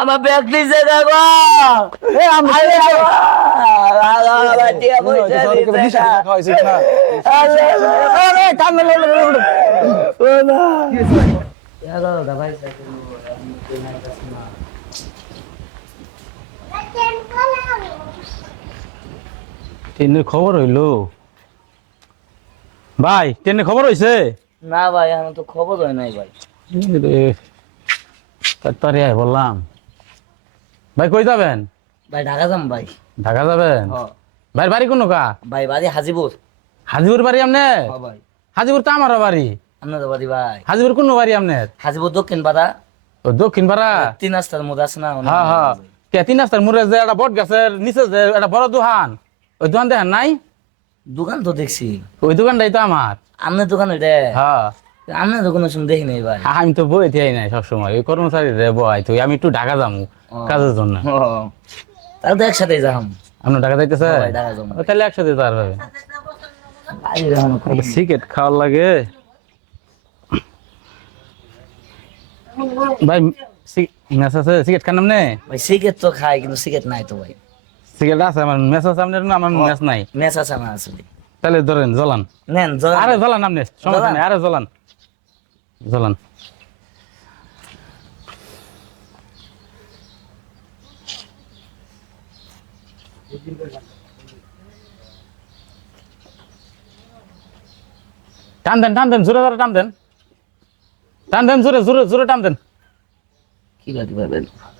আমার ব্যাগ দিছে কাকা এ আমি টিয়া পয়সা দিছে খাওয়াইছিস না আরে কান্না ও না ভাই ট্রেনের খবর হইলো ভাই ট্রেনের খবর হইছে না ভাই এখন তো খবর হয় নাই ভাই তাড়াতাড়ি আয় বললাম ভাই কই যাবেন ভাই ঢাকা যাম ভাই ঢাকা যাবেন ভাই বাড়ি কোন কা ভাই বাড়ি হাজিপুর হাজিপুর বাড়ি আপনার ভাই হাজিপুর তো আমারও বাড়ি আপনাদের বাড়ি ভাই হাজিপুর কোন বাড়ি আপনার হাজিপুর দক্ষিণ পাড়া ও দক্ষিণ পাড়া 3 রাস্তার মধ্যে আছে না হ্যাঁ হ্যাঁ কে 3 রাস্তার মোড়ে যে একটা বট গাছের নিচে যে একটা বড় দোকান ওই দোকান দেখেন নাই দোকান তো দেখছি ওই দোকানটাই তো আমার আপনার দোকান ওইটা হ্যাঁ আপনার দোকানের সময় দেখি নাই ভাই আমি তো বই থাই নাই সবসময় ওই কর্মচারী রে বই তো আমি একটু ঢাকা যাবো কাজের জন্য তাহলে তো একসাথে যাম আপনি ঢাকা যাইতেছে ভাই ঢাকা যাবো তাহলে একসাথে তার হবে সিগারেট খাওয়ার লাগে ভাই মেস আছে সিগারেট খান নাম নে ভাই সিগারেট তো খাই কিন্তু সিগারেট নাই তো ভাই সিগারেট আছে আমার মেস আছে আপনার না আমার মেস নাই মেস আছে আমার আসলে তাহলে ধরেন জ্বলান নেন আরে জ্বলান আপনি সমস্যা নেই আরে জ্বলান জ্বলান টান দেন জোরে জোরে টান দেন জোরে জোরে জোরে টান দেন কি বাকি ভাই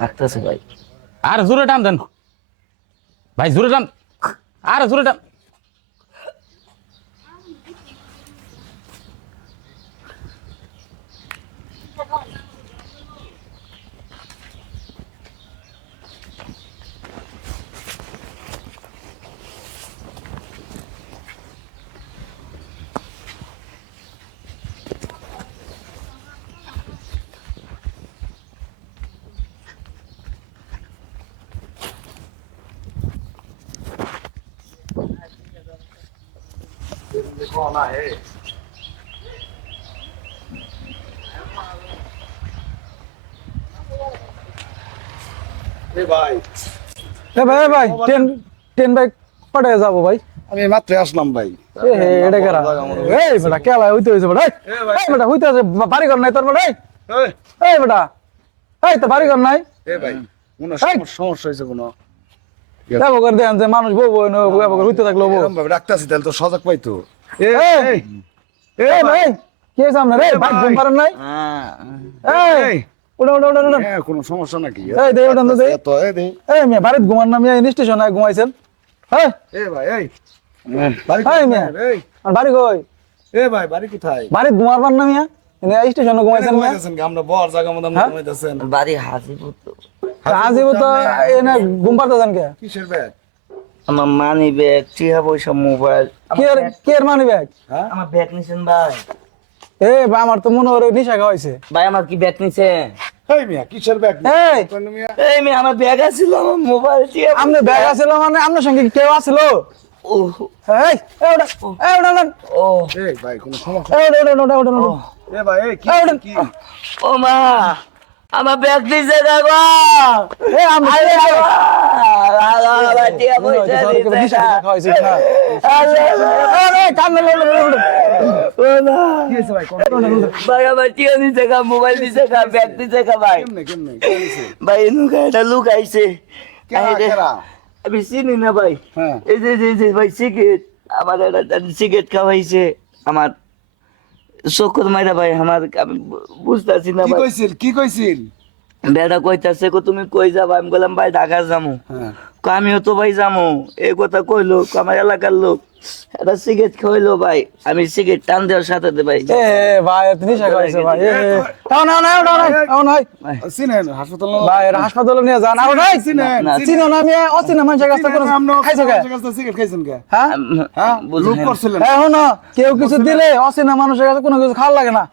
রাখতেছে ভাই আর জোরে টান দেন ভাই জোরে টান আর জোরে টান ভাই ভাই ট্রেন ট্রেন ভাই পাঠিয়ে যাবো ভাই আমি মাত্র আসলাম ভাই এটা কেরা এই বেটা কেলা হইতে হইছে বেটা এই বেটা হইতে আছে বাড়ি ঘর নাই তোর বেটা এই বেটা এই তো বাড়ি ঘর নাই ভাই কোনো সমস্যা হয়েছে কোনো যাবো করে দেন যে মানুষ বউ বউ হইতে থাকলো বউ ভাবে ডাক্তার তাহলে তো সজাগ পাইতো এই ভাই কে সামনে রে ভাই ঘুম পারেন নাই এই ওটা ওটা ওটা ওটা কোনো সমস্যা নাকি এই দে ওটা দে তো দে এই মিয়া বাড়িতে ঘুমান না মিয়া স্টেশনে ঘুমাইছেন এই ভাই এই বাড়ি মিয়া আর বাড়ি কই ভাই বাড়ি কোথায় বাড়িতে ঘুমাবার না মিয়া স্টেশনে ঘুমাইছেন মিয়া আমরা বর জায়গা মধ্যে ঘুমাইতেছেন বাড়ি হাজিপুর তো আজিব তো এনে ঘুম পারতেছেন কে কিসের ব্যাগ আমার মানি ব্যাগ টিয়া পয়সা মোবাইল কে মানি ব্যাগ আমার ব্যাগ নিছেন ভাই ভাই আমার তো মনে হয় নিশা খাওয়াইছে ভাই আমার কি ব্যাগ নিছে এই মিয়া কিসের ব্যাগ এই এই মে আমার ব্যাগ আছিল আমার মোবাইল টিয়া আপনি ব্যাগ আছিল মানে আপনার সঙ্গে কেউ আছিল ও এই ওটা ওটা ও এই ভাই কোনো সমস্যা ওটা ভাই এই কি ও মা আমার ব্যাগ দিছে কাকা আমি টিয়া পয়সা দিছে নিশা খাওয়াইছে না ভাই আমার টিয়া দিছে কা মোবাইল দিছে কা ব্যাগ দিছে কা ভাই কেমনে ভাই এটা লুক আইছে কেরা আমি চিনি না ভাই হ্যাঁ এই যে ভাই সিগারেট আমার একটা সিগারেট খাওয়াইছে আমার চোখের মাইরা ভাই আমার আমি বুঝতেছি না ভাই কি কইছিল বেটা কইতাছে কো তুমি কই যাবা আমি বললাম ভাই ঢাকা যামু হ্যাঁ আমিও তো ভাই যামু এই কথা কইলো আমার এলাকার লোক একটা সিগারেট খাইলো ভাই আমি সিগারেট টান দেওয়ার সাথে ভাই ভাই নিশা খাওয়াইছে ভাই চিনেন হাসপাতাল ভাই হাসপাতালে নিয়ে যান আর নাই চিনো না আমি অচিনা মানুষের কাছে করে খাইছো কে সিগারেট খাইছেন কে হ্যাঁ হ্যাঁ লুক করছিলেন এখন কেউ কিছু দিলে অচিনা মানুষের কাছে কোনো কিছু খাওয়া লাগে না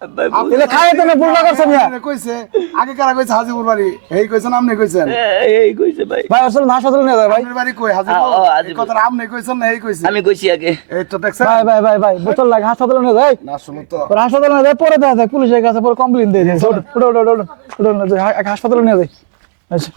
এটা খাই তো না ভুল করছেন মিয়া কইছে আগে কারা কইছে হাজিপুর বাড়ি এই কইছেন আপনি কইছেন এই কইছে ভাই ভাই আসলে হাসপাতালে নিয়ে যায় ভাই আপনার বাড়ি কই হাজিপুর এই কথা আপনি কইছেন না এই কইছে আমি কইছি আগে এই তো দেখছেন ভাই বোতল লাগে হাসপাতালে নিয়ে যায় না শুনো তো হাসপাতালে নিয়ে যায় পরে দেখা যায় পুলিশের কাছে পরে কমপ্লেন দিয়ে দিয়েছে হাসপাতালে নিয়ে যায় আচ্ছা